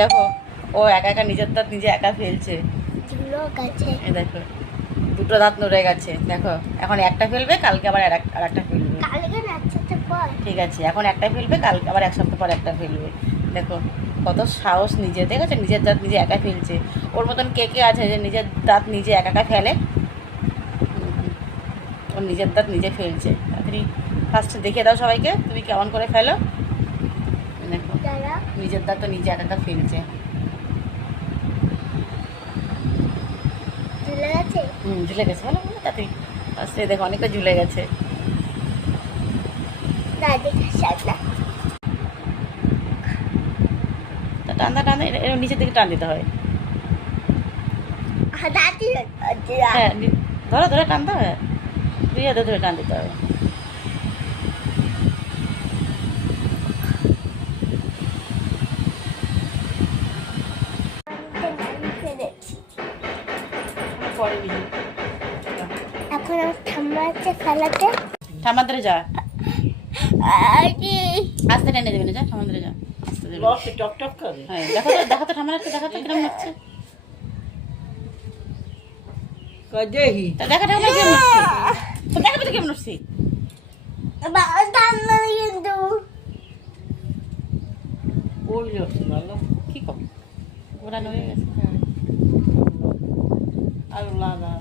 দেখো ও একা একা নিজের দাঁত নিজে একা ফেলছে। এই দেখো দুটো দাঁত নড়ে গেছে। দেখো এখন একটা ফেলবে, কালকে আবার আর একটা ফেলবে। ঠিক আছে, এখন একটা ফেলবে, কালকে আবার এক সপ্তাহ পর একটা ফেলবে। দেখো কত সাহস নিজে, দেখেছো নিজের দাঁত নিজে একা ফেলছে। ওর মতন কে কে আছে যে নিজের দাঁত নিজে একা একা ফেলে? ওর নিজের দাঁত নিজে ফেলছে। তাড়াতাড়ি ফার্স্টে দেখিয়ে দাও সবাইকে তুমি কেমন করে ফেলো। দেখো নিজের দাঁত তো নিজে একা একা ফেলছে। ঝুলে গেছে, ভালো বলো তাড়াতাড়ি ফার্স্টে দেখো অনেকটা ঝুলে গেছে। টান্দা টান্দা এরকম নিচের দিকে টান দিতে হয়। হ্যাঁ ধরো ধরে টানতে হয়, দুই হাতে ধরে টান দিতে হবে। এখন ঠাম্মা আছে খেলাতে। ঠাম্মার ধরে যা, আস্তে টেনে দেবে না, যা ঠাম্মার ধরে যা, আস্তে দেবে। হ্যাঁ দেখো তো, দেখো তো ঠাম্মার একটু, দেখো তো কিরম হচ্ছে। দেখা ঠাম্মা কেমন হচ্ছে, দেখো তো কেমন হচ্ছে। কি কম ওরা নড়ে গেছে। আর লাগা